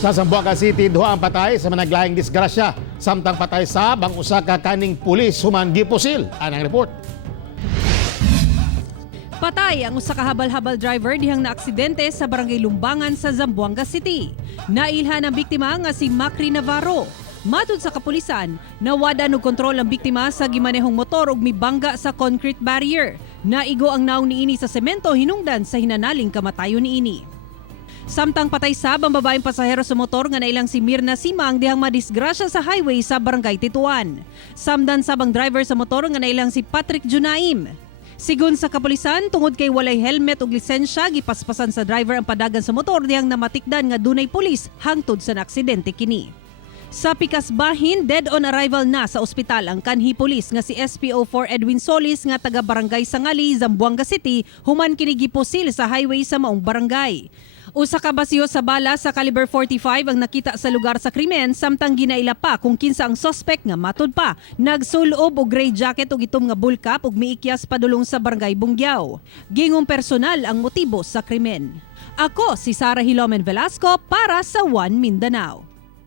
Sa Zamboanga City, duha ang patay sa managlaing disgrasya. Samtang patay sa bang usa ka kaning pulis human gipusil. Anang report. Patay ang usa ka habal-habal driver dihang naaksidente sa barangay Lumbangan sa Zamboanga City. Nailhan ang biktima nga si Macri Navarro. Matud sa kapulisan, nawada og kontrol ang biktima sa gimanehong motor ug mibangga sa concrete barrier. Naigo ang naong niini sa semento hinungdan sa hinanaling kamatayon niini. Samtang patay sab ang babaeng pasahero sa motor nga nailang si Mirna Simang dihang madisgrasya sa highway sa barangay Tituan. Samdan sabang driver sa motor nga nailang si Patrick Junaim. Sigun sa kapulisan, tungod kay walay helmet ug lisensya, gipaspasan sa driver ang padagan sa motor dihang namatikdan nga dunay pulis hangtod sa naaksidente kini. Sa pikas bahin, dead on arrival na sa ospital ang kanhi pulis nga si SPO4 Edwin Solis nga taga Barangay Sangali, Zamboanga City, human kini gipusil sa highway sa maong barangay. Usa ka basyo sa bala sa caliber 45 ang nakita sa lugar sa krimen, samtang ginaila pa kung kinsa ang suspect nga matud pa. Nagsulob og gray jacket ug itom nga bull cap ug miikyas padulong sa barangay Bungyao. Gingong personal ang motibo sa krimen. Ako si Sarah Hilomen Velasco para sa One Mindanao.